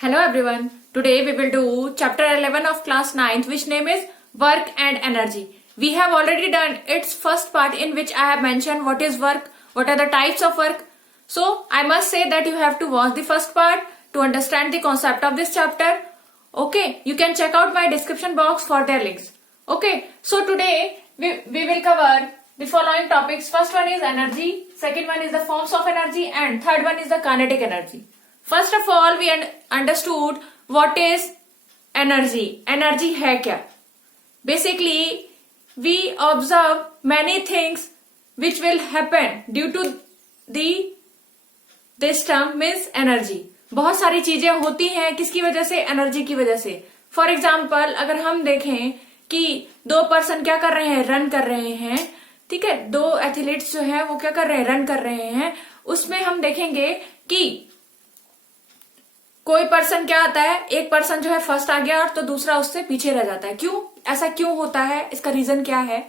Hello everyone. Today we will do chapter 11 of class 9th which name is work and energy. We have already done its first part in which I have mentioned what is work, what are the types of work. So I must say that you have to watch the first part to understand the concept of this chapter. Okay, you can check out my description box for their links. Okay, so today we will cover the following topics. First one is energy, second one is the forms of energy and third one is the kinetic energy. First of all, we understood what is energy. Energy है क्या? Basically, we observe many things which will happen due to this term means energy. बहुत सारी चीजें होती हैं किसकी वजह से? एनर्जी की वजह से. फॉर एग्जाम्पल अगर हम देखें कि दो पर्सन क्या कर रहे हैं, रन कर रहे हैं, ठीक है, दो एथलीट्स जो है वो क्या कर रहे हैं, रन कर रहे हैं. उसमें हम देखेंगे कि कोई पर्सन क्या आता है, एक पर्सन जो है फर्स्ट आ गया और तो दूसरा उससे पीछे रह जाता है. क्यों? ऐसा क्यों होता है? इसका रीजन क्या है?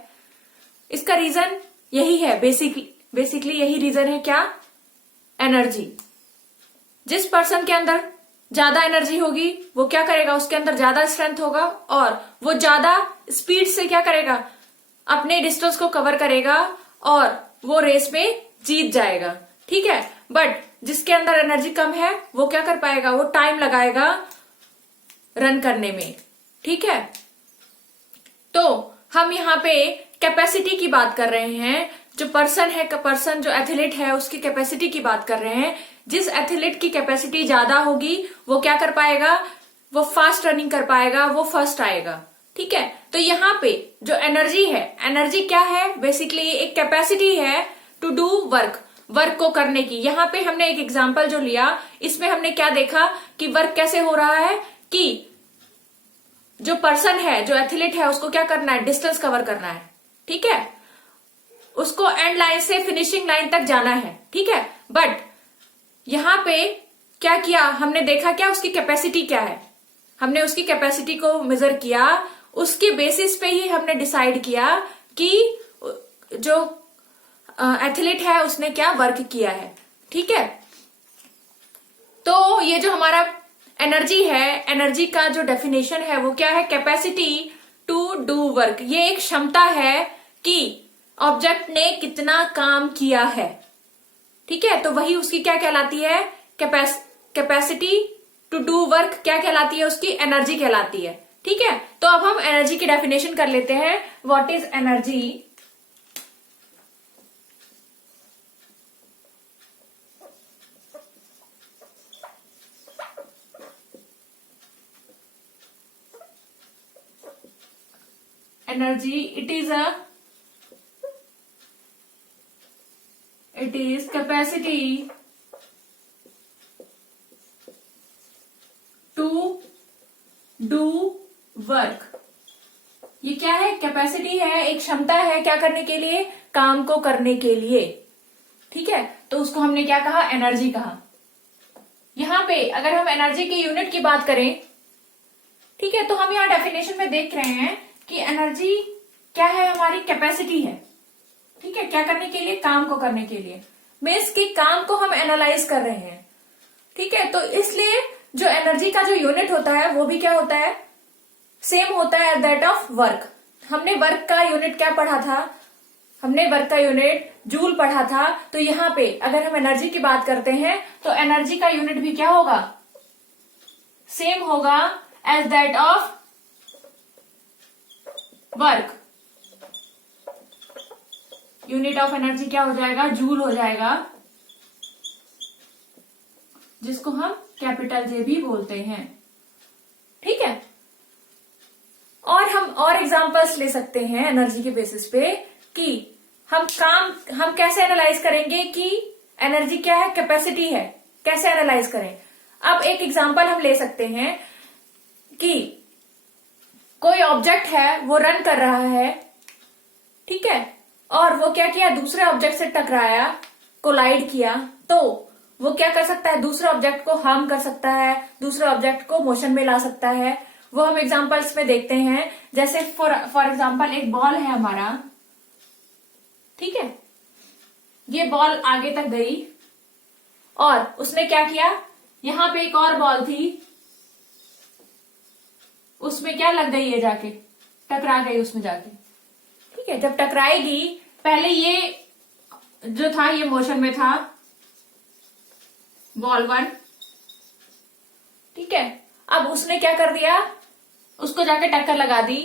इसका रीजन यही है, बेसिकली यही रीजन है. क्या? एनर्जी. जिस पर्सन के अंदर ज्यादा एनर्जी होगी वो क्या करेगा, उसके अंदर ज्यादा स्ट्रेंथ होगा और वो ज्यादा स्पीड से क्या करेगा, अपने डिस्टेंस को कवर करेगा और वो रेस में जीत जाएगा. ठीक है. बट जिसके अंदर एनर्जी कम है वो क्या कर पाएगा, वो टाइम लगाएगा रन करने में. ठीक है. तो हम यहाँ पे कैपेसिटी की बात कर रहे हैं. जो पर्सन जो एथलीट है उसकी कैपेसिटी की बात कर रहे हैं. जिस एथलीट की कैपेसिटी ज्यादा होगी वो क्या कर पाएगा, वो फास्ट रनिंग कर पाएगा, वो फर्स्ट आएगा. ठीक है. तो यहाँ पे जो एनर्जी है, एनर्जी क्या है, बेसिकली एक कैपेसिटी है टू डू वर्क को करने की. यहाँ पे हमने एक एग्जाम्पल जो लिया, इसमें हमने क्या देखा कि वर्क कैसे हो रहा है कि जो पर्सन है, जो एथलीट है, उसको क्या करना है, डिस्टेंस कवर करना है. ठीक है. उसको एंड लाइन से फिनिशिंग लाइन तक जाना है. ठीक है. बट यहाँ पे क्या किया हमने, देखा क्या उसकी कैपेसिटी क्या है, हमने उसकी कैपेसिटी को मेजर किया. उसके बेसिस पे ही हमने डिसाइड किया कि जो एथलीट है उसने क्या वर्क किया है. ठीक है. तो ये जो हमारा एनर्जी है, एनर्जी का जो डेफिनेशन है वो क्या है, कैपेसिटी टू डू वर्क. ये एक क्षमता है कि ऑब्जेक्ट ने कितना काम किया है. ठीक है. तो वही उसकी क्या कहलाती है, कैपेसिटी टू डू वर्क क्या कहलाती है, उसकी एनर्जी कहलाती है. ठीक है. तो अब हम एनर्जी की डेफिनेशन कर लेते हैं. What is energy? Energy, it is capacity to do work. ये क्या है, कैपेसिटी है, एक क्षमता है क्या करने के लिए, काम को करने के लिए. ठीक है. तो उसको हमने क्या कहा, एनर्जी कहा. यहां पे अगर हम एनर्जी की यूनिट की बात करें, ठीक है, तो हम यहाँ डेफिनेशन में देख रहे हैं कि एनर्जी क्या है, हमारी कैपेसिटी है. ठीक है. क्या करने के लिए, काम को करने के लिए. मीन्स कि काम को हम एनालाइज कर रहे हैं. ठीक है. तो इसलिए जो एनर्जी का जो यूनिट होता है वो भी क्या होता है, सेम होता है दैट ऑफ वर्क. हमने वर्क का यूनिट क्या पढ़ा था, हमने वर्क का यूनिट जूल पढ़ा था. तो यहाँ पे अगर हम एनर्जी की बात करते हैं तो एनर्जी का यूनिट भी क्या होगा, सेम होगा as that of work. Unit of energy क्या हो जाएगा, जूल हो जाएगा, जिसको हम कैपिटल जे भी बोलते हैं. ठीक है. और हम और एग्जांपल्स ले सकते हैं एनर्जी के बेसिस पे कि हम कैसे एनालाइज करेंगे कि एनर्जी क्या है, कैपेसिटी है, कैसे एनालाइज करें. अब एक एग्जांपल हम ले सकते हैं कि कोई ऑब्जेक्ट है वो रन कर रहा है. ठीक है. और वो क्या किया, दूसरे ऑब्जेक्ट से टकराया, कोलाइड किया. तो वो क्या कर सकता है, दूसरे ऑब्जेक्ट को हार्म कर सकता है, दूसरे ऑब्जेक्ट को मोशन में ला सकता है. वो हम एग्जांपल्स में देखते हैं. जैसे फॉर एग्जांपल एक बॉल है हमारा. ठीक है. ये बॉल आगे तक गई और उसने क्या किया, यहां पे एक और बॉल थी, उसमें क्या लग गई है, जाके टकरा गई उसमें जाके। ठीक है, जब टकराएगी, पहले ये जो था ये मोशन में था, बॉल 1। ठीक है, अब उसने क्या कर दिया, उसको जाके टक्कर लगा दी।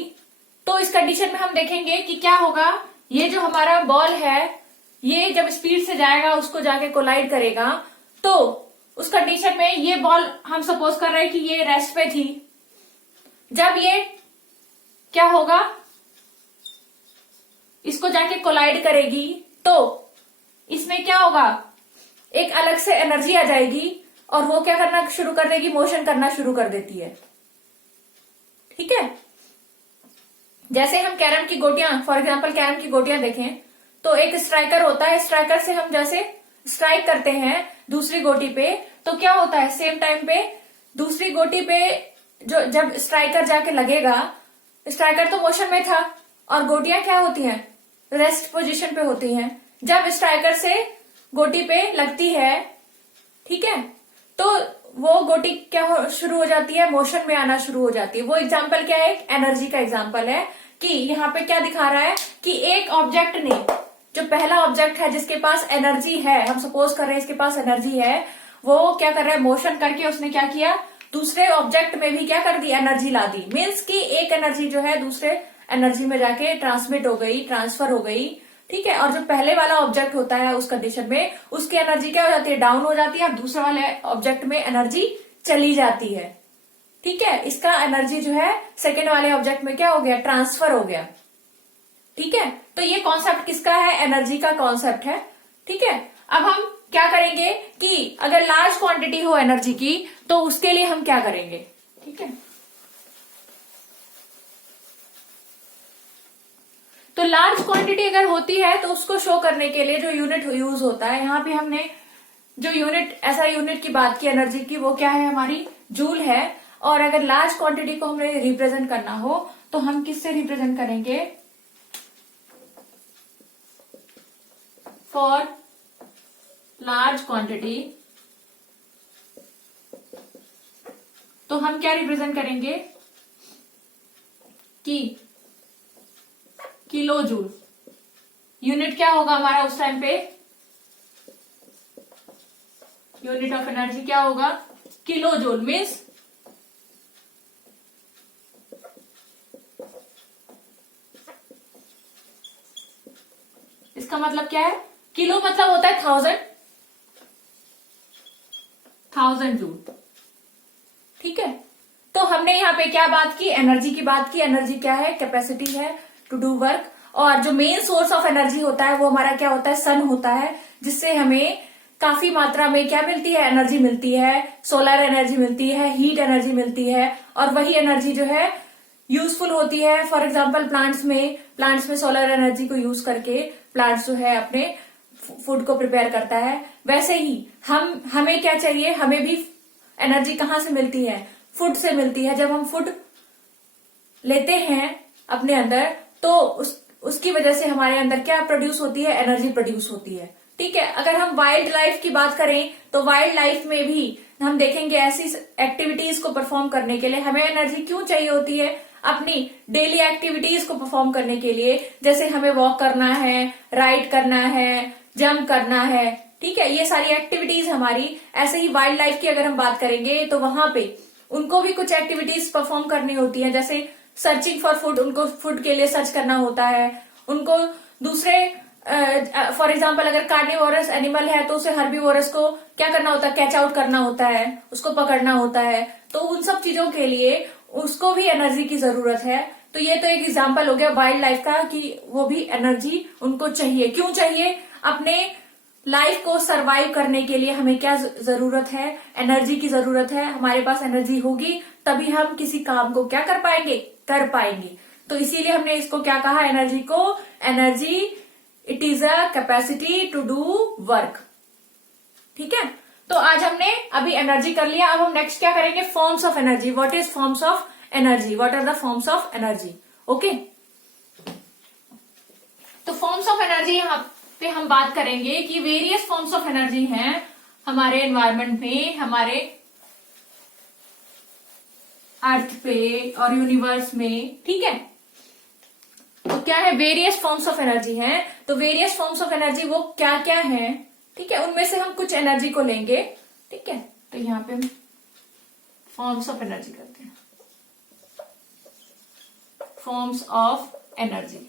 तो इस कंडीशन में हम देखेंगे कि क्या होगा, ये जो हमारा बॉल है ये जब स्पीड से जाएगा उसको जाके कोलाइड करेगा, तो उस कंडीशन में ये बॉल हम सपोज कर रहे हैं कि ये रेस्ट पे थी। जब ये क्या होगा, इसको जाके कोलाइड करेगी, तो इसमें क्या होगा, एक अलग से एनर्जी आ जाएगी और वो क्या करना शुरू कर देगी, मोशन करना शुरू कर देती है। ठीक है, जैसे हम कैरम की गोटियां, फॉर एग्जांपल कैरम की गोटियां देखें तो एक स्ट्राइकर होता है, स्ट्राइकर से हम जैसे स्ट्राइक करते हैं दूसरी गोटी पे, तो क्या होता है, सेम टाइम पे दूसरी गोटी पे जो जब स्ट्राइकर जाके लगेगा, स्ट्राइकर तो मोशन में था और गोटियां क्या होती हैं, रेस्ट पोजीशन पे होती हैं। जब स्ट्राइकर से गोटी पे लगती है, ठीक है, तो वो गोटी क्या शुरू हो जाती है, मोशन में आना शुरू हो जाती है। वो एग्जाम्पल क्या है, एक एनर्जी का एग्जाम्पल है कि यहाँ पे क्या दिखा रहा है कि एक ऑब्जेक्ट ने, जो पहला ऑब्जेक्ट है जिसके पास एनर्जी है, हम सपोज कर रहे हैं इसके पास एनर्जी है, वो क्या कर रहा है, मोशन करके उसने क्या किया, दूसरे ऑब्जेक्ट में भी क्या कर दी, एनर्जी ला दी। मीन्स कि एक एनर्जी जो है दूसरे एनर्जी में जाके ट्रांसमिट हो गई, ट्रांसफर हो गई। ठीक है, और जो पहले वाला ऑब्जेक्ट होता है उस कंडीशन में उसकी एनर्जी क्या हो जाती है, डाउन हो जाती है, और दूसरे वाले ऑब्जेक्ट में एनर्जी चली जाती है। ठीक है, इसका एनर्जी जो है सेकेंड वाले ऑब्जेक्ट में क्या हो गया, ट्रांसफर हो गया। ठीक है, तो ये कॉन्सेप्ट किसका है, एनर्जी का कॉन्सेप्ट है। ठीक है, अब हम क्या करेंगे कि अगर लार्ज क्वांटिटी हो एनर्जी की तो उसके लिए हम क्या करेंगे। ठीक है, तो लार्ज क्वांटिटी अगर होती है तो उसको शो करने के लिए जो यूनिट यूज होता है, यहाँ पे हमने जो यूनिट, ऐसा यूनिट की बात की एनर्जी की, वो क्या है, हमारी जूल है। और अगर लार्ज क्वांटिटी को हमें रिप्रेजेंट करना हो तो हम किससे रिप्रेजेंट करेंगे, फॉर लार्ज क्वांटिटी तो हम क्या रिप्रेजेंट करेंगे कि किलो जूल। यूनिट क्या होगा हमारा उस टाइम पे, यूनिट ऑफ एनर्जी क्या होगा, किलो जूल। मीन्स इसका मतलब क्या है, किलो मतलब होता है 1000 जूल। ठीक है, तो हमने यहाँ पे क्या बात की, एनर्जी की बात की। एनर्जी क्या है, कैपेसिटी है टू डू वर्क। और जो मेन सोर्स ऑफ एनर्जी होता है वो हमारा क्या होता है, सन होता है, जिससे हमें काफी मात्रा में क्या मिलती है, एनर्जी मिलती है, सोलर एनर्जी मिलती है, हीट एनर्जी मिलती है। और वही एनर्जी जो है यूजफुल होती है। फॉर एग्जाम्पल प्लांट्स में सोलर एनर्जी को यूज करके प्लांट्स जो है अपने फूड को प्रिपेयर करता है। वैसे ही हमें क्या चाहिए, हमें भी एनर्जी कहाँ से मिलती है, फूड से मिलती है। जब हम फूड लेते हैं अपने अंदर तो उसकी वजह से हमारे अंदर क्या प्रोड्यूस होती है, एनर्जी प्रोड्यूस होती है। ठीक है, अगर हम वाइल्ड लाइफ की बात करें तो वाइल्ड लाइफ में भी हम देखेंगे ऐसी एक्टिविटीज को परफॉर्म करने के लिए हमें एनर्जी क्यों चाहिए होती है, अपनी डेली एक्टिविटीज को परफॉर्म करने के लिए। जैसे हमें वॉक करना है, राइड करना है, जंप करना है। ठीक है, ये सारी एक्टिविटीज हमारी। ऐसे ही वाइल्ड लाइफ की अगर हम बात करेंगे तो वहां पे उनको भी कुछ एक्टिविटीज परफॉर्म करनी होती है। जैसे सर्चिंग फॉर फूड, उनको फूड के लिए सर्च करना होता है। उनको दूसरे फॉर एग्जाम्पल अगर कार्निवोरस एनिमल है तो उसे हर्बीवोरस को क्या करना होता है, कैच आउट करना होता है, उसको पकड़ना होता है। तो उन सब चीजों के लिए उसको भी एनर्जी की जरूरत है। तो ये तो एक एग्जाम्पल हो गया वाइल्ड लाइफ का कि वो भी एनर्जी उनको चाहिए। क्यों चाहिए, अपने लाइफ को सरवाइव करने के लिए हमें क्या जरूरत है, एनर्जी की जरूरत है। हमारे पास एनर्जी होगी तभी हम किसी काम को क्या कर पाएंगे। तो इसीलिए हमने इसको क्या कहा, एनर्जी को, energy it is a capacity to do work. ठीक है, तो आज हमने अभी एनर्जी कर लिया। अब हम नेक्स्ट क्या करेंगे, forms of energy. What is forms of energy, what are the forms of energy. Okay, तो फॉर्म्स ऑफ एनर्जी यहाँ पे हम बात करेंगे कि वेरियस फॉर्म्स ऑफ एनर्जी हैं हमारे एनवायरमेंट में, हमारे अर्थ पे और यूनिवर्स में, ठीक है। तो क्या है, वेरियस फॉर्म्स ऑफ एनर्जी हैं। तो वेरियस फॉर्म्स ऑफ एनर्जी वो क्या क्या है, ठीक है, उनमें से हम कुछ एनर्जी को लेंगे, ठीक है। तो यहाँ पे हम फॉर्म्स ऑफ एनर्जी करते हैं, फॉर्म्स ऑफ एनर्जी,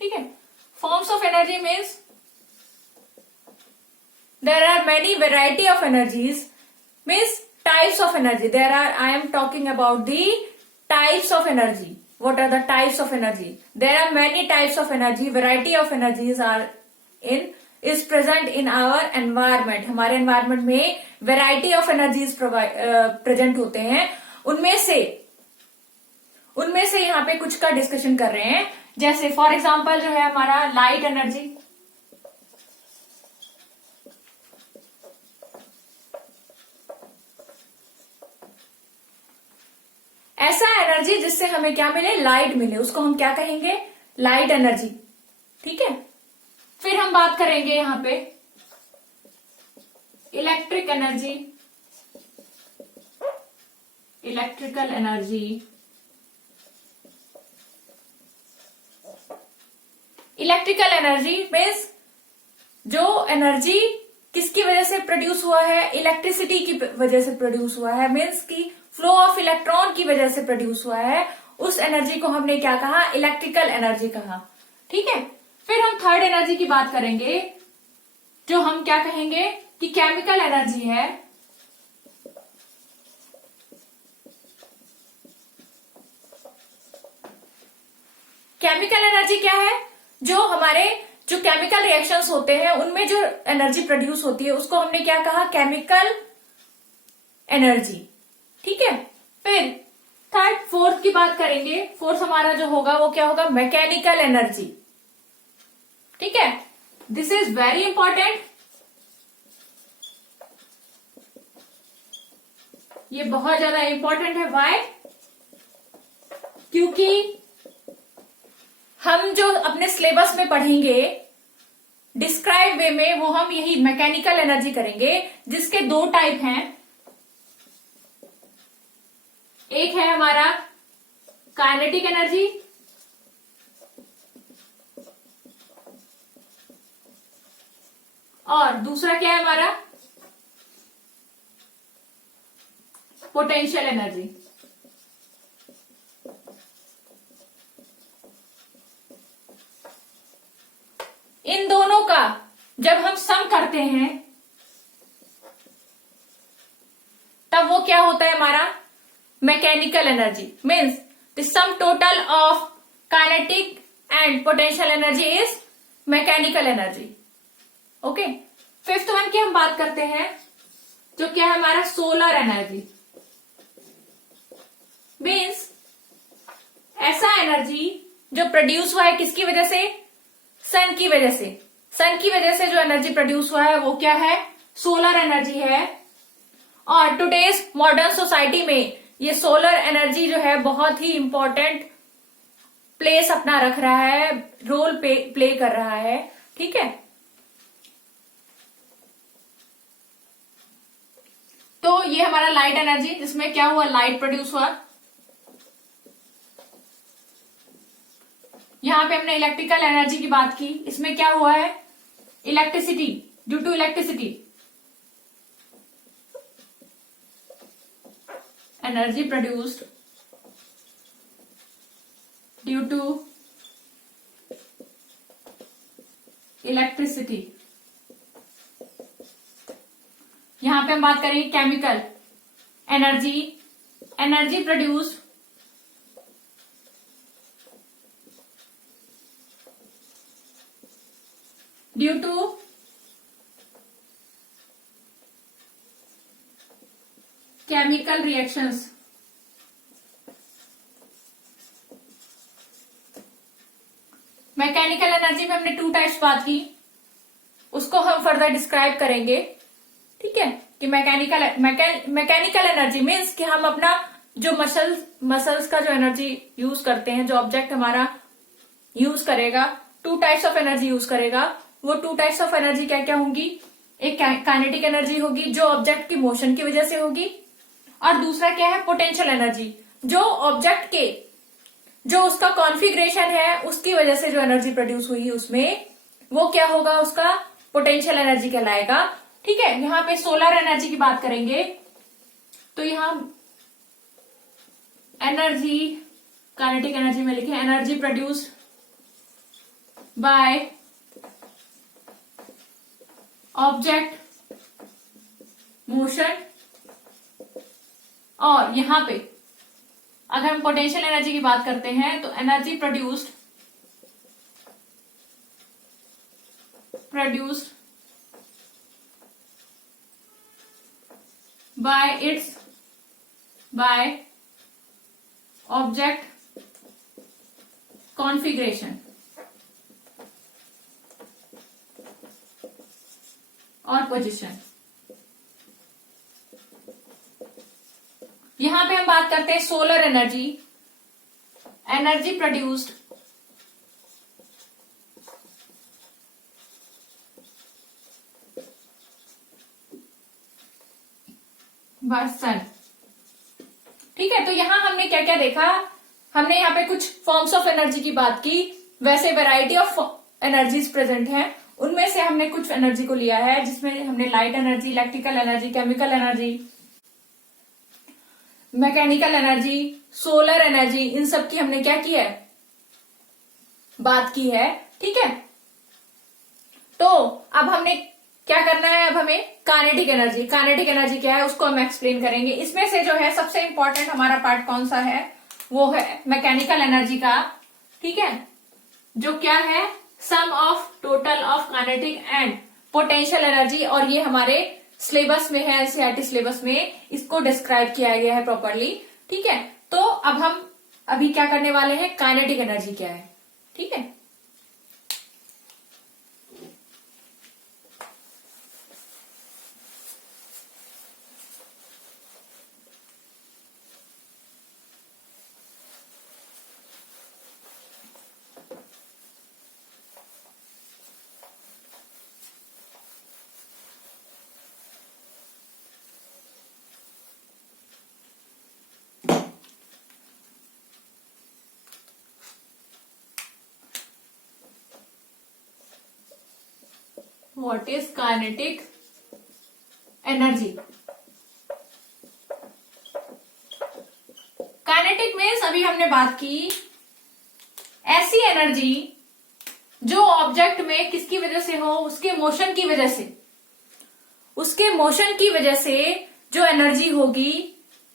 ठीक है। Forms of energy means there are many variety of energies, means types of energy. I am talking about the types of energy. What are the types of energy? There are many types of energy. Variety of energies is present in our environment. हमारे environment में variety of energies present होते हैं। उनमें से यहाँ पे कुछ का डिस्कशन कर रहे हैं। जैसे फॉर एग्जाम्पल जो है हमारा लाइट एनर्जी, ऐसा एनर्जी जिससे हमें क्या मिले, लाइट मिले, उसको हम क्या कहेंगे, लाइट एनर्जी, ठीक है। फिर हम बात करेंगे यहां पे electric energy, electrical energy. Electrical energy means जो एनर्जी किसकी वजह से प्रोड्यूस हुआ है, इलेक्ट्रिसिटी की वजह से प्रोड्यूस हुआ है, मीन्स की फ्लो ऑफ इलेक्ट्रॉन की वजह से प्रोड्यूस हुआ है, उस एनर्जी को हमने क्या कहा, इलेक्ट्रिकल एनर्जी कहा, ठीक है। फिर हम थर्ड एनर्जी की बात करेंगे, जो हम क्या कहेंगे कि केमिकल एनर्जी है। केमिकल एनर्जी क्या है, जो हमारे जो केमिकल रिएक्शंस होते हैं उनमें जो एनर्जी प्रोड्यूस होती है उसको हमने क्या कहा, केमिकल एनर्जी, ठीक है। फिर थर्ड फोर्थ की बात करेंगे, फोर्थ हमारा जो होगा वो क्या होगा, मैकेनिकल एनर्जी, ठीक है। दिस इज वेरी इंपॉर्टेंट, ये बहुत ज्यादा इंपॉर्टेंट है। व्हाई? क्योंकि हम जो अपने सिलेबस में पढ़ेंगे डिस्क्राइब वे में, वो हम यही मैकेनिकल एनर्जी करेंगे, जिसके दो टाइप हैं। एक है हमारा काइनेटिक एनर्जी, और दूसरा क्या है हमारा, पोटेंशियल एनर्जी। इन दोनों का जब हम सम करते हैं तब वो क्या होता है हमारा, mechanical energy. Means the sum total of kinetic and potential energy is mechanical energy. Okay, fifth one की हम बात करते हैं, जो क्या है हमारा, सोलर एनर्जी। मीन्स ऐसा एनर्जी जो प्रोड्यूस हुआ है किसकी वजह से, सन की वजह से। सन की वजह से जो एनर्जी प्रोड्यूस हुआ है वो क्या है, सोलर एनर्जी है। और टुडेज मॉडर्न सोसाइटी में ये सोलर एनर्जी जो है बहुत ही इंपॉर्टेंट प्लेस अपना रख रहा है, रोल प्ले कर रहा है, ठीक है। तो ये हमारा लाइट एनर्जी, जिसमें क्या हुआ, लाइट प्रोड्यूस हुआ। यहां पे हमने इलेक्ट्रिकल एनर्जी की बात की, इसमें क्या हुआ है, electricity, due to electricity energy produced due to electricity. यहां पे हम बात करेंगे chemical energy, energy produced due to chemical reactions. Mechanical energy में हमने टू टाइप्स बात की, उसको हम फर्दर डिस्क्राइब करेंगे, ठीक है। कि मैकेनिकल एनर्जी मीन्स कि हम अपना जो मसल्स का जो एनर्जी यूज करते हैं, जो ऑब्जेक्ट हमारा यूज करेगा, two types of energy use करेगा। वो टू टाइप्स ऑफ एनर्जी क्या क्या होंगी, एक काइनेटिक एनर्जी होगी जो ऑब्जेक्ट की मोशन की वजह से होगी, और दूसरा क्या है, पोटेंशियल एनर्जी, जो ऑब्जेक्ट के जो उसका कॉन्फ़िगरेशन है उसकी वजह से जो एनर्जी प्रोड्यूस हुई उसमें, वो क्या होगा, उसका पोटेंशियल एनर्जी कहलाएगा। ठीक है, यहां पे सोलर एनर्जी की बात करेंगे तो यहां एनर्जी, काइनेटिक एनर्जी में लिखे energy produced by object motion, और यहां पे अगर हम पोटेंशियल एनर्जी की बात करते हैं तो energy produced by object configuration और पोजीशन। यहां पे हम बात करते हैं solar energy, energy produced by sun. ठीक है, तो यहां हमने क्या क्या देखा, हमने यहाँ पे कुछ फॉर्म्स ऑफ एनर्जी की बात की, वैसे वैरायटी ऑफ एनर्जीज प्रेजेंट हैं, उनमें से हमने कुछ एनर्जी को लिया है जिसमें हमने light energy, electrical energy, chemical energy, mechanical energy, solar energy, इन सब की हमने क्या की है, बात की है। ठीक है, तो अब हमने क्या करना है, अब हमें काइनेटिक एनर्जी, काइनेटिक एनर्जी क्या है उसको हम एक्सप्लेन करेंगे। इसमें से जो है सबसे इंपॉर्टेंट हमारा पार्ट कौन सा है, वो है मैकेनिकल एनर्जी का। ठीक है, जो क्या है, sum of total of kinetic and potential energy, और ये हमारे सिलेबस में है, एनसीईआरटी सिलेबस में इसको डिस्क्राइब किया गया है प्रॉपरली। ठीक है, तो अब हम अभी क्या करने वाले हैं, काइनेटिक एनर्जी क्या है। ठीक है, what is kinetic energy. Kinetic means अभी हमने बात की ऐसी एनर्जी जो ऑब्जेक्ट में किसकी वजह से हो, उसके मोशन की वजह से, उसके मोशन की वजह से जो एनर्जी होगी,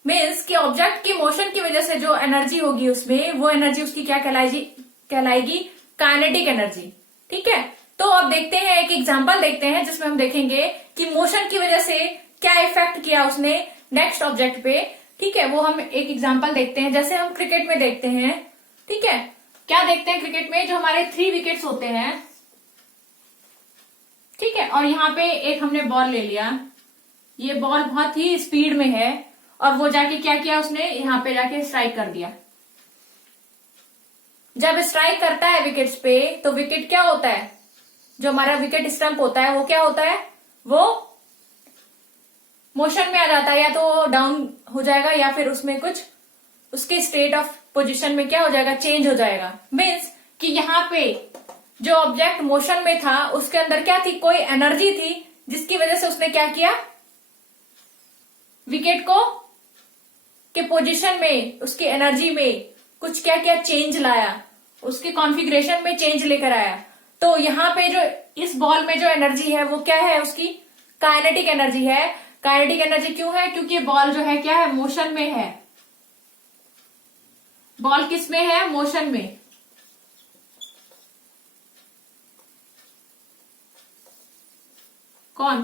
मीन्स कि ऑब्जेक्ट की मोशन की वजह से जो एनर्जी होगी उसमें, वो एनर्जी उसकी क्या कहलाएगी, काइनेटिक एनर्जी। ठीक है, तो अब देखते हैं, एक एग्जांपल देखते हैं जिसमें हम देखेंगे कि मोशन की वजह से क्या इफेक्ट किया उसने नेक्स्ट ऑब्जेक्ट पे। ठीक है, वो हम एक एग्जांपल देखते हैं, जैसे हम क्रिकेट में देखते हैं। ठीक है, क्या देखते हैं क्रिकेट में, जो हमारे 3 विकेट्स होते हैं। ठीक है, और यहाँ पे एक हमने बॉल ले लिया, ये बॉल बहुत ही स्पीड में है, और वो जाके क्या किया उसने, यहाँ पे जाके स्ट्राइक कर दिया। जब स्ट्राइक करता है विकेट्स पे, तो विकेट क्या होता है, जो हमारा विकेट स्टंप होता है वो क्या होता है, वो मोशन में आ जाता है, या तो डाउन हो जाएगा या फिर उसमें कुछ उसके स्टेट ऑफ पोजीशन में क्या हो जाएगा, चेंज हो जाएगा। मीन्स कि यहाँ पे जो ऑब्जेक्ट मोशन में था उसके अंदर क्या थी, कोई एनर्जी थी जिसकी वजह से उसने क्या किया, विकेट को के पोजीशन में, उसकी एनर्जी में कुछ क्या किया, चेंज लाया, उसके कॉन्फ़िगरेशन में चेंज लेकर आया। तो यहाँ पे जो इस बॉल में जो एनर्जी है वो क्या है, उसकी काइनेटिक एनर्जी है। काइनेटिक एनर्जी क्यों है, क्योंकि बॉल जो है क्या है, मोशन में है। बॉल किस में है, मोशन में। कौन,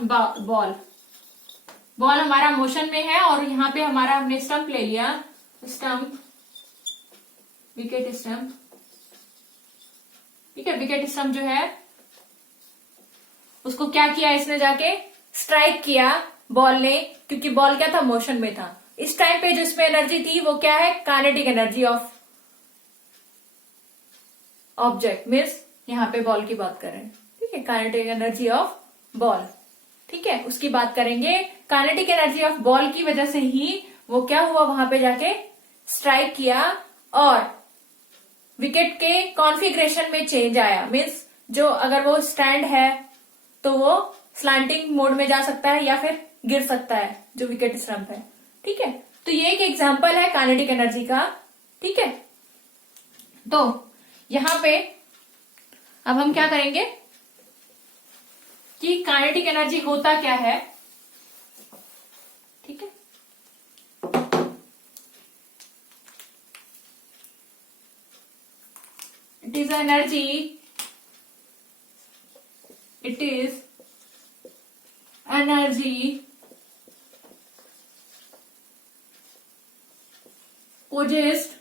बॉल हमारा मोशन में है, और यहाँ पे हमारा हमने स्टंप ले लिया, स्टंप, विकेट स्टंप। ठीक है, विकेट स्टंप जो है उसको क्या किया, इसने जाके स्ट्राइक किया बॉल ने, क्योंकि बॉल क्या था, मोशन में था। इस टाइम पे जो इसमें एनर्जी थी वो क्या है, kinetic energy of object, means यहाँ पे बॉल की बात कर रहे हैं। ठीक है, काइनेटिक एनर्जी ऑफ बॉल। ठीक है, उसकी बात करेंगे। काइनेटिक एनर्जी ऑफ बॉल की वजह से ही वो क्या हुआ, वहां पे जाके स्ट्राइक किया और विकेट के कॉन्फ़िगरेशन में चेंज आया। मीन्स जो अगर वो स्टैंड है तो वो स्लांटिंग मोड में जा सकता है या फिर गिर सकता है जो विकेट स्टंप है। ठीक है, तो ये एक एग्जांपल है काइनेटिक एनर्जी का। ठीक है, तो यहां पे अब हम क्या करेंगे कि काइनेटिक एनर्जी होता क्या है। ठीक है, it is energy, it is energy possessed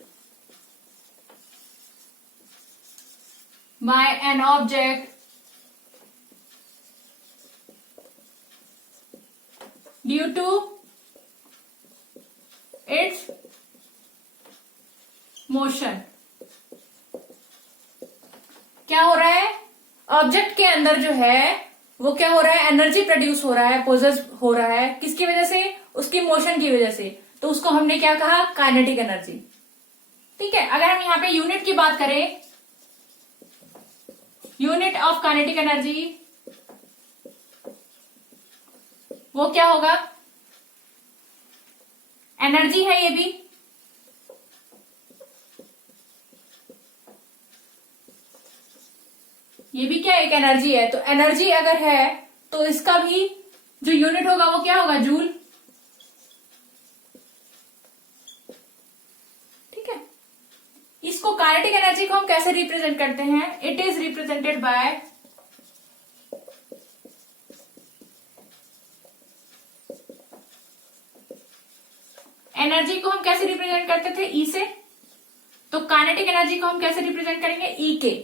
by an object due to its motion। क्या हो रहा है, ऑब्जेक्ट के अंदर जो है वो क्या हो रहा है, एनर्जी प्रोड्यूस हो रहा है, पोजेस हो रहा है, किसकी वजह से, उसकी मोशन की वजह से। तो उसको हमने क्या कहा, काइनेटिक एनर्जी। ठीक है, अगर हम यहां पे यूनिट की बात करें, यूनिट ऑफ काइनेटिक एनर्जी वो क्या होगा, एनर्जी है ये भी, ये भी क्या एक एनर्जी है। तो एनर्जी अगर है तो इसका भी जो यूनिट होगा वो क्या होगा, जूल। ठीक है, इसको काइनेटिक एनर्जी को हम कैसे रिप्रेजेंट करते हैं, it is represented by energy को हम कैसे रिप्रेजेंट करते थे, ई से। तो काइनेटिक एनर्जी को हम कैसे रिप्रेजेंट करेंगे, ई के।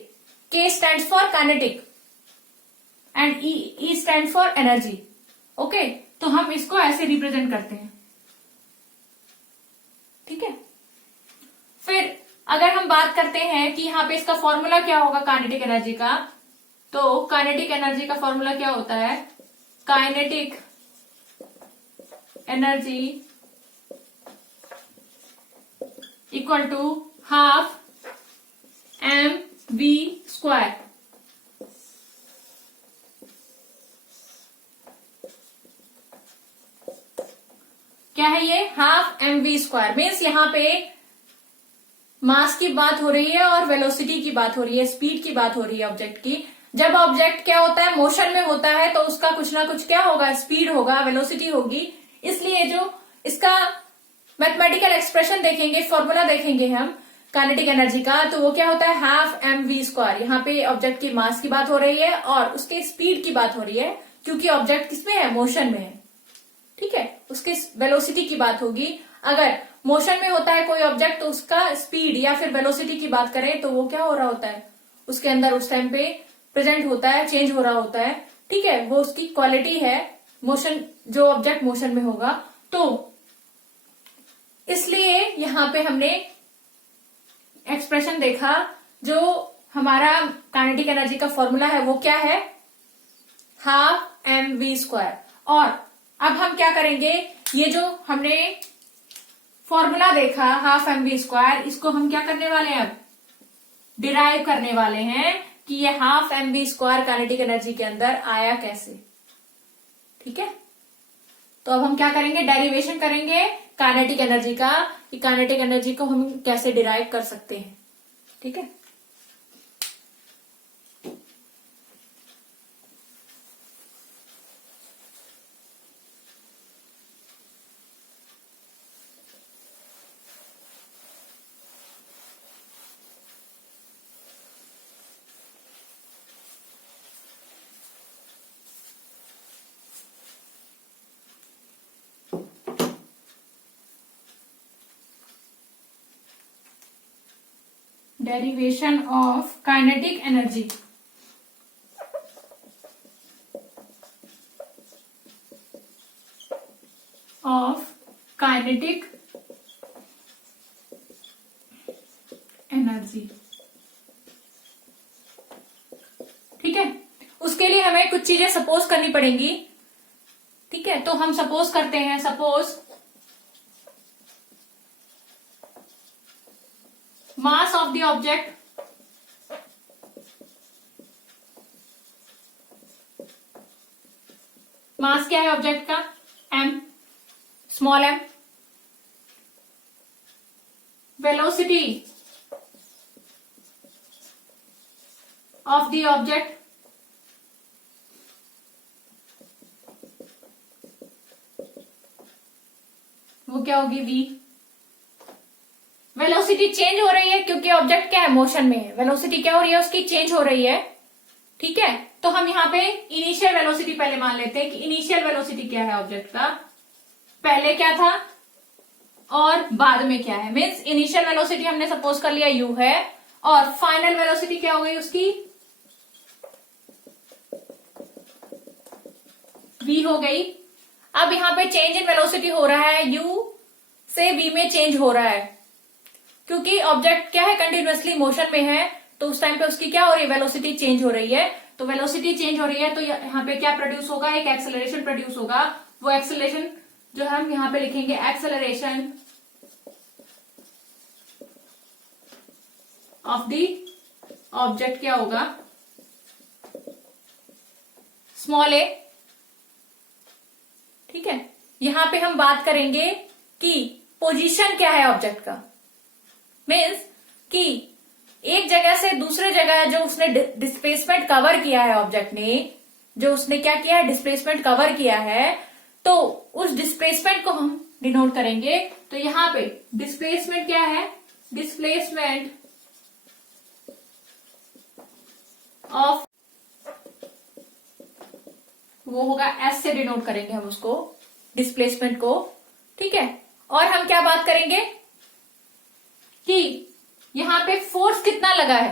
K stands for kinetic and E stands for energy। Okay, तो हम इसको ऐसे रिप्रेजेंट करते हैं। ठीक है, फिर अगर हम बात करते हैं कि यहाँ पे इसका फॉर्मूला क्या होगा काइनेटिक एनर्जी का, तो काइनेटिक एनर्जी का फॉर्मूला क्या होता है, kinetic energy equal to half mv square. क्या है ये, हाफ mv स्क्वायर। मीन्स यहाँ पे मास की बात हो रही है और वेलोसिटी की बात हो रही है, स्पीड की बात हो रही है ऑब्जेक्ट की। जब ऑब्जेक्ट क्या होता है, मोशन में होता है, तो उसका कुछ ना कुछ क्या होगा, स्पीड होगा, वेलोसिटी होगी। इसलिए जो इसका मैथमेटिकल एक्सप्रेशन देखेंगे, फॉर्मूला देखेंगे हम काइनेटिक एनर्जी का, तो वो क्या होता है, हाफ mv स्क्वायर। यहाँ पे ऑब्जेक्ट की मास की बात हो रही है और उसके स्पीड की बात हो रही है, क्योंकि ऑब्जेक्ट किसमें है, मोशन में है। ठीक है, उसके वेलोसिटी की बात होगी। अगर मोशन में होता है कोई ऑब्जेक्ट तो उसका स्पीड या फिर वेलोसिटी की बात करें तो वो क्या हो रहा होता है, उसके अंदर उस टाइम पे प्रेजेंट होता है, चेंज हो रहा होता है। ठीक है, वो उसकी क्वालिटी है, मोशन, जो ऑब्जेक्ट मोशन में होगा। तो इसलिए यहां पे हमने एक्सप्रेशन देखा, जो हमारा काइनेटिक एनर्जी का फॉर्मूला है वो क्या है, हाफ mv स्क्वायर। और अब हम क्या करेंगे, ये जो हमने फॉर्मूला देखा हाफ mv स्क्वायर, इसको हम क्या करने वाले हैं, अब डिराइव करने वाले हैं कि ये half mv square kinetic energy के अंदर आया कैसे। ठीक है, तो अब हम क्या करेंगे, डेरिवेशन करेंगे काइनेटिक एनर्जी का, कि काइनेटिक एनर्जी को हम कैसे डिराइव कर सकते हैं। ठीक है, derivation of kinetic energy। of kinetic energy। ठीक है, उसके लिए हमें कुछ चीजें सपोज करनी पड़ेंगी। है, तो हम सपोज करते हैं, suppose mass of the object मास क्या है ऑब्जेक्ट का, m, small m, velocity of the object वो क्या होगी v। वेलोसिटी चेंज हो रही है क्योंकि ऑब्जेक्ट क्या है, मोशन में है, वेलोसिटी क्या हो रही है उसकी, चेंज हो रही है। ठीक है, तो हम यहाँ पे इनिशियल वेलोसिटी पहले मान लेते हैं कि इनिशियल वेलोसिटी क्या है ऑब्जेक्ट का, पहले क्या था और बाद में क्या है। मीन्स इनिशियल वेलोसिटी हमने सपोज कर लिया u है, और फाइनल वेलोसिटी क्या हो गई उसकी, v हो गई। अब यहाँ पे चेंज इन वेलोसिटी हो रहा है, u से v में चेंज हो रहा है क्योंकि ऑब्जेक्ट क्या है, कंटिन्यूअसली मोशन में है, तो उस टाइम पे उसकी क्या हो रही है, वेलोसिटी चेंज हो रही है। तो वेलोसिटी चेंज हो रही है तो यहाँ पे क्या प्रोड्यूस होगा, एक एक्सेलरेशन प्रोड्यूस होगा। वो एक्सेलरेशन जो हम यहाँ पे लिखेंगे, एक्सेलरेशन ऑफ द ऑब्जेक्ट क्या होगा, स्मॉल a। ठीक है, यहां पे हम बात करेंगे कि पोजीशन क्या है ऑब्जेक्ट का। मीन्स कि एक जगह से दूसरे जगह जो उसने डिस्प्लेसमेंट कवर किया है ऑब्जेक्ट ने, जो उसने क्या किया है, डिस्प्लेसमेंट कवर किया है, तो उस डिस्प्लेसमेंट को हम डिनोट करेंगे। तो यहां पे डिस्प्लेसमेंट क्या है, डिस्प्लेसमेंट ऑफ, वो होगा s से डिनोट करेंगे हम उसको, डिस्प्लेसमेंट को। ठीक है, और हम क्या बात करेंगे कि यहां पे फोर्स कितना लगा है,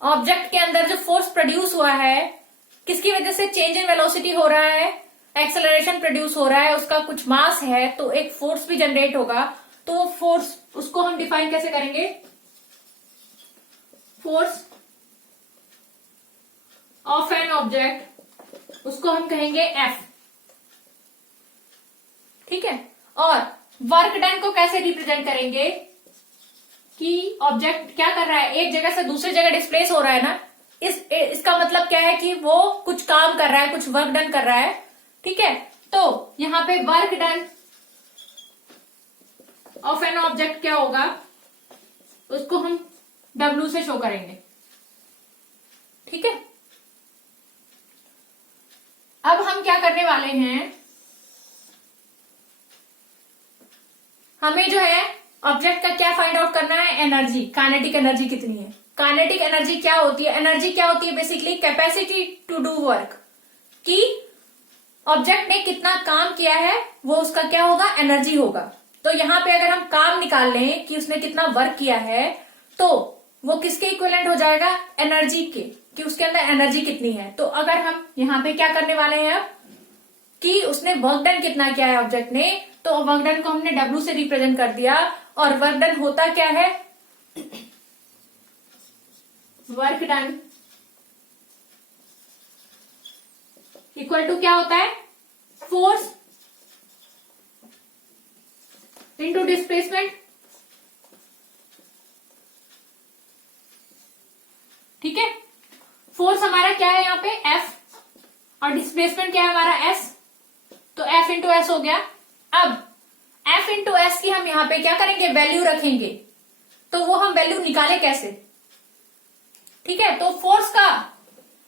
ऑब्जेक्ट के अंदर जो फोर्स प्रोड्यूस हुआ है, किसकी वजह से चेंज इन वेलोसिटी हो रहा है, एक्सेलरेशन प्रोड्यूस हो रहा है, उसका कुछ मास है तो एक फोर्स भी जनरेट होगा। तो फोर्स, उसको हम डिफाइन कैसे करेंगे, फोर्स ऑफ एन ऑब्जेक्ट, उसको हम कहेंगे F। ठीक है, और वर्क डन को कैसे रिप्रेजेंट करेंगे कि ऑब्जेक्ट क्या कर रहा है, एक जगह से दूसरी जगह डिस्प्लेस हो रहा है ना, इसका मतलब क्या है कि वो कुछ काम कर रहा है, कुछ वर्क डन कर रहा है। ठीक है, तो यहां पे work done of an object क्या होगा, उसको हम W से शो करेंगे। ठीक है, अब हम क्या करने वाले हैं, हमें जो है ऑब्जेक्ट का क्या फाइंड आउट करना है, एनर्जी, काइनेटिक एनर्जी कितनी है। काइनेटिक एनर्जी क्या होती है, एनर्जी क्या होती है, basically capacity to do work, कि ऑब्जेक्ट ने कितना काम किया है वो उसका क्या होगा, एनर्जी होगा। तो यहां पे अगर हम काम निकाल लें कि उसने कितना वर्क किया है, तो वो किसके इक्विवेलेंट हो जाएगा, एनर्जी के, कि उसके अंदर एनर्जी कितनी है। तो अगर हम यहां पे क्या करने वाले हैं अब, कि उसने वर्क डन कितना किया है ऑब्जेक्ट ने, तो वर्क डन को हमने W से रिप्रेजेंट कर दिया। और वर्क डन होता क्या है, वर्क डन इक्वल टू क्या होता है, फोर्स इंटू डिस्प्लेसमेंट। ठीक है, फोर्स हमारा क्या है यहाँ पे F, और डिस्प्लेसमेंट क्या है हमारा S, तो F इंटू एस हो गया। अब F इंटू एस की हम यहाँ पे क्या करेंगे, वैल्यू रखेंगे। तो वो हम वैल्यू निकाले कैसे, ठीक है, तो फोर्स का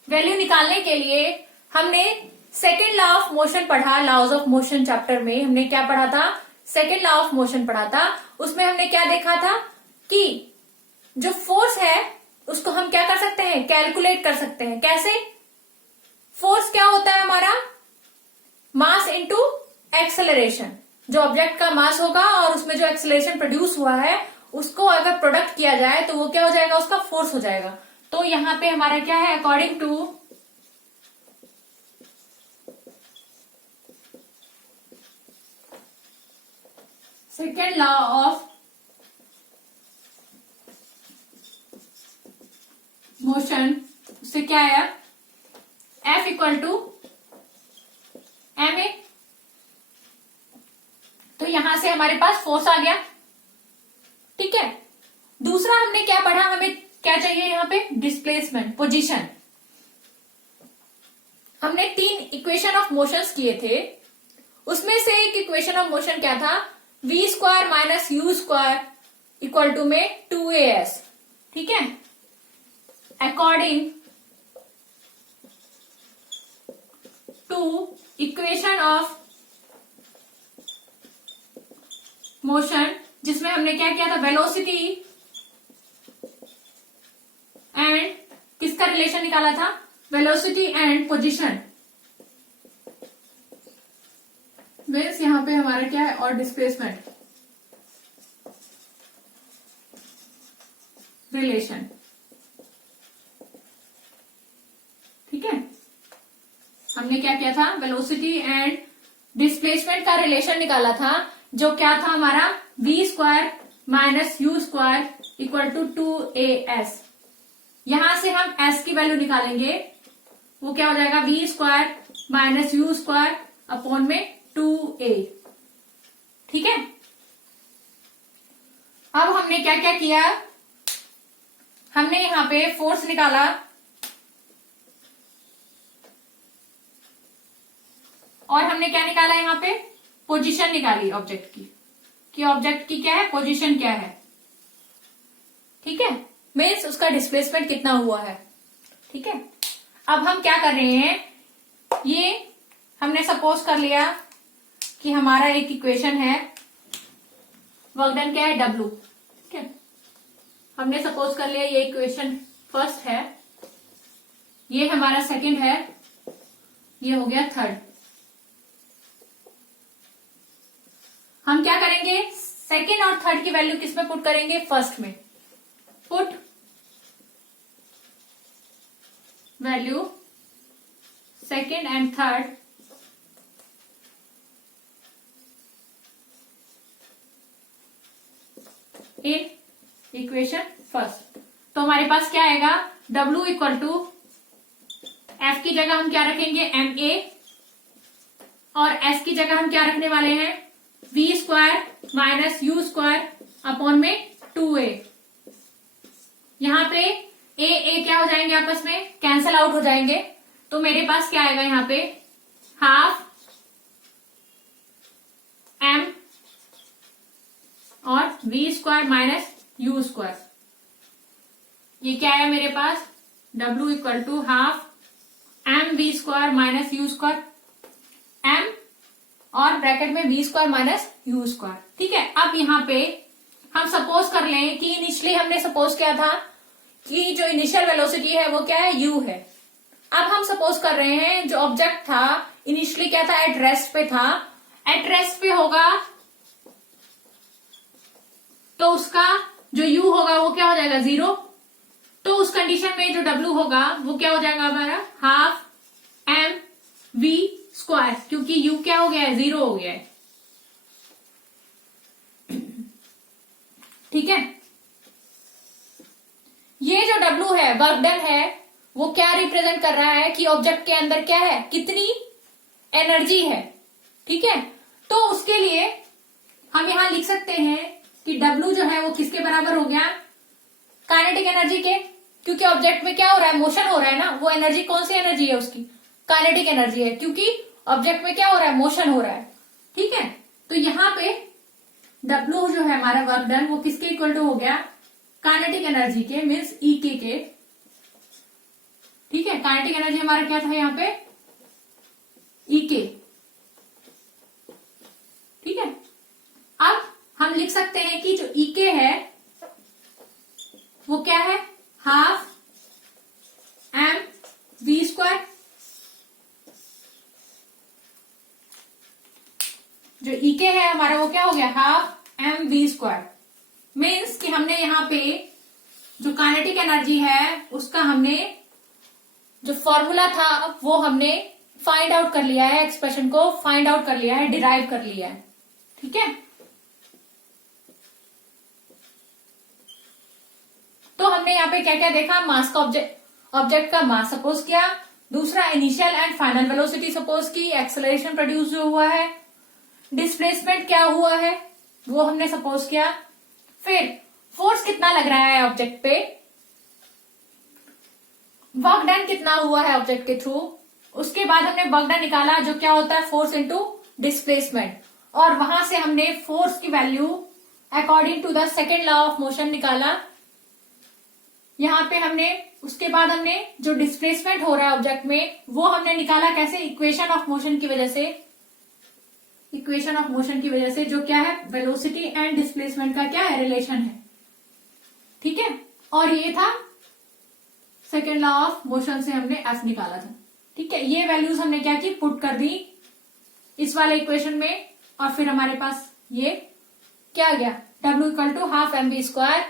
वैल्यू निकालने के लिए हमने सेकेंड लॉ ऑफ मोशन पढ़ा, लॉज ऑफ मोशन चैप्टर में हमने क्या पढ़ा था, सेकेंड लॉ ऑफ मोशन पढ़ा था। उसमें हमने क्या देखा था कि जो फोर्स है उसको हम क्या कर सकते हैं, कैलकुलेट कर सकते हैं। कैसे, फोर्स क्या होता है हमारा, मास इंटू एक्सेलरेशन। जो ऑब्जेक्ट का मास होगा और उसमें जो एक्सेलरेशन प्रोड्यूस हुआ है उसको अगर प्रोडक्ट किया जाए तो वो क्या हो जाएगा, उसका फोर्स हो जाएगा। तो यहां पे हमारा क्या है, according to second law of motion, उससे क्या आया, F इक्वल टू यहां से हमारे पास फोर्स आ गया, ठीक है। दूसरा हमने क्या पढ़ा, हमें क्या चाहिए यहाँ पे, डिस्प्लेसमेंट, पोजीशन। हमने 3 इक्वेशन ऑफ मोशंस किए थे, उसमें से एक इक्वेशन ऑफ मोशन क्या था, v square minus u square equal to में 2as, ठीक है। According to equation of motion, जिसमें हमने क्या किया था, वेलोसिटी एंड किसका रिलेशन निकाला था, वेलोसिटी एंड पोजीशन, मीन्स यहां पे हमारा क्या है, और डिस्प्लेसमेंट रिलेशन, ठीक है। हमने क्या किया था, वेलोसिटी एंड डिस्प्लेसमेंट का रिलेशन निकाला था, जो क्या था हमारा, v square minus u square equal to 2as। यहां से हम s की वैल्यू निकालेंगे, वो क्या हो जाएगा, v square minus u square upon में 2a, ठीक है। अब हमने क्या क्या किया, हमने यहां पे फोर्स निकाला, और हमने क्या निकाला यहां पे, पोजीशन निकाली ऑब्जेक्ट की, कि ऑब्जेक्ट की क्या है, पोजीशन क्या है, ठीक है। मीन्स उसका डिस्प्लेसमेंट कितना हुआ है, ठीक है। अब हम क्या कर रहे हैं, ये हमने सपोज कर लिया कि हमारा एक इक्वेशन है, वर्क डन क्या है, W, ठीक है। हमने सपोज कर लिया ये इक्वेशन फर्स्ट है, ये हमारा सेकंड है, ये हो गया थर्ड। हम क्या करेंगे, सेकंड और थर्ड की वैल्यू किस में पुट करेंगे, फर्स्ट में। Put value second and third in equation first. तो हमारे पास क्या आएगा, W इक्वल टू F की जगह हम क्या रखेंगे, MA, और S की जगह हम क्या रखने वाले हैं, v square minus u square upon में 2a। यहां पे a क्या हो जाएंगे, आपस में कैंसल आउट हो जाएंगे, तो मेरे पास क्या आएगा यहां पे, हाफ m और v square minus u square. ये क्या है मेरे पास, W equal to half m v square minus u square, m और ब्रैकेट में v square minus u square, ठीक है। अब यहाँ पे हम सपोज कर लें कि इनिशियली हमने सपोज किया था कि जो इनिशियल वेलोसिटी है वो क्या है, u है। अब हम सपोज कर रहे हैं जो ऑब्जेक्ट था इनिशियली क्या था, एट रेस्ट पे था, एट रेस्ट पे होगा तो उसका जो u होगा वो क्या हो जाएगा, 0। तो उस कंडीशन में जो w होगा वो क्या हो जाएगा हमारा, हाफ m v स्क्वायर, क्योंकि u क्या हो गया है, 0 हो गया है, ठीक है। ये जो W है, वर्क डन है, वो क्या रिप्रेजेंट कर रहा है कि ऑब्जेक्ट के अंदर क्या है, कितनी एनर्जी है, ठीक है। तो उसके लिए हम यहां लिख सकते हैं कि W जो है वो किसके बराबर हो गया, काइनेटिक एनर्जी के, क्योंकि ऑब्जेक्ट में क्या हो रहा है, मोशन हो रहा है ना, वो एनर्जी कौन सी एनर्जी है उसकी, काइनेटिक एनर्जी है, क्योंकि ऑब्जेक्ट में क्या हो रहा है, मोशन हो रहा है, ठीक है। तो यहाँ पे W जो है हमारा वर्क डन, वो किसके इक्वल टू हो गया, काइनेटिक एनर्जी के, मीन्स E के, ठीक है। काइनेटिक एनर्जी हमारा क्या था यहाँ पे, E के, ठीक है। अब हम लिख सकते हैं कि जो E के है वो क्या है, हाफ m v स्क्वायर। जो E के है हमारा वो क्या हो गया, half m v square. Means कि हमने यहाँ पे जो काइनेटिक एनर्जी है उसका हमने जो फॉर्मूला था वो हमने फाइंड आउट कर लिया है, एक्सप्रेशन को फाइंड आउट कर लिया है, डिराइव कर लिया है, ठीक है। तो हमने यहाँ पे क्या क्या देखा, मास का ऑब्जेक्ट का मास सपोज किया, दूसरा initial and final velocity suppose की, एक्सेलरेशन प्रोड्यूस जो हुआ है, डिस्प्लेसमेंट क्या हुआ है वो हमने सपोज किया, फिर फोर्स कितना लग रहा है ऑब्जेक्ट पे, वर्क डन कितना हुआ है ऑब्जेक्ट के थ्रू, उसके बाद हमने वर्क डन निकाला जो क्या होता है फोर्स इनटू डिस्प्लेसमेंट, और वहां से हमने फोर्स की value according to the second law of motion निकाला। यहां पे हमने उसके बाद हमने जो डिस्प्लेसमेंट हो रहा है ऑब्जेक्ट में वो हमने निकाला कैसे, इक्वेशन ऑफ मोशन की वजह से, इक्वेशन ऑफ मोशन की वजह से जो क्या है वेलोसिटी एंड डिस्प्लेसमेंट का क्या है रिलेशन है, ठीक है। और ये था सेकेंड लॉ ऑफ मोशन से हमने एफ निकाला था, ठीक है। ये वैल्यूज हमने क्या की, पुट कर दी इस वाले इक्वेशन में, और फिर हमारे पास ये क्या आ गया, W equal to half mv²,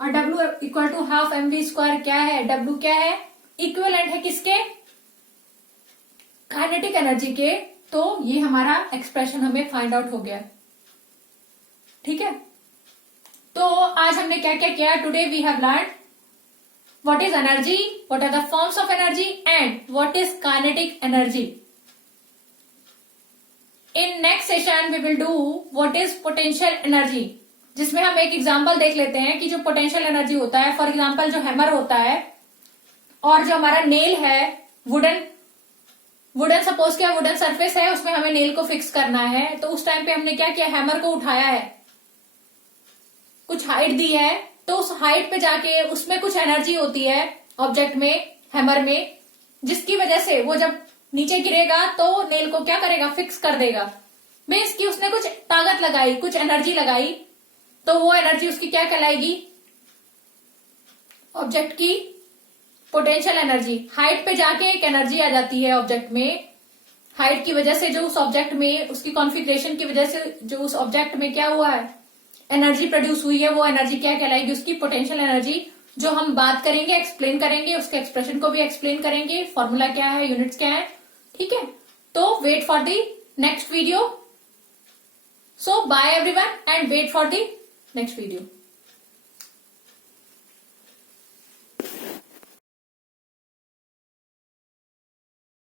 और W equal to half mv² क्या है, W क्या है, इक्विवेलेंट है किसके, काइनेटिक एनर्जी के। तो ये हमारा एक्सप्रेशन हमें फाइंड आउट हो गया, ठीक है। तो आज हमने क्या क्या किया, today we have learn what is energy, what are the forms of energy and what is kinetic energy. In next session we will do what is potential energy, जिसमें हम एक एग्जांपल देख लेते हैं कि जो पोटेंशियल एनर्जी होता है, फॉर एग्जांपल जो हैमर होता है और जो हमारा नेल है, वुडन सपोज किया वुडन सरफेस है, उसमें हमें नेल को फिक्स करना है, तो उस टाइम पे हमने क्या किया, हैमर को उठाया है, कुछ हाइट दी है, तो उस हाइट पे जाके उसमें कुछ एनर्जी होती है ऑब्जेक्ट में, हैमर में, जिसकी वजह से वो जब नीचे गिरेगा तो नेल को क्या करेगा, फिक्स कर देगा। मीन्स कि उसने कुछ ताकत लगाई, कुछ एनर्जी लगाई, तो वो एनर्जी उसकी क्या कहलाएगी, ऑब्जेक्ट की पोटेंशियल एनर्जी। हाइट पे जाके एक एनर्जी आ जाती है ऑब्जेक्ट में, हाइट की वजह से जो उस ऑब्जेक्ट में उसकी कॉन्फ़िगरेशन की वजह से जो उस ऑब्जेक्ट में क्या हुआ है, एनर्जी प्रोड्यूस हुई है, वो एनर्जी क्या कहलाएगी, उसकी पोटेंशियल एनर्जी, जो हम बात करेंगे, एक्सप्लेन करेंगे, उसके एक्सप्रेशन को भी एक्सप्लेन करेंगे, फॉर्मूला क्या है, यूनिट्स क्या है, ठीक है। तो wait for the next video, so bye everyone and wait for the next video.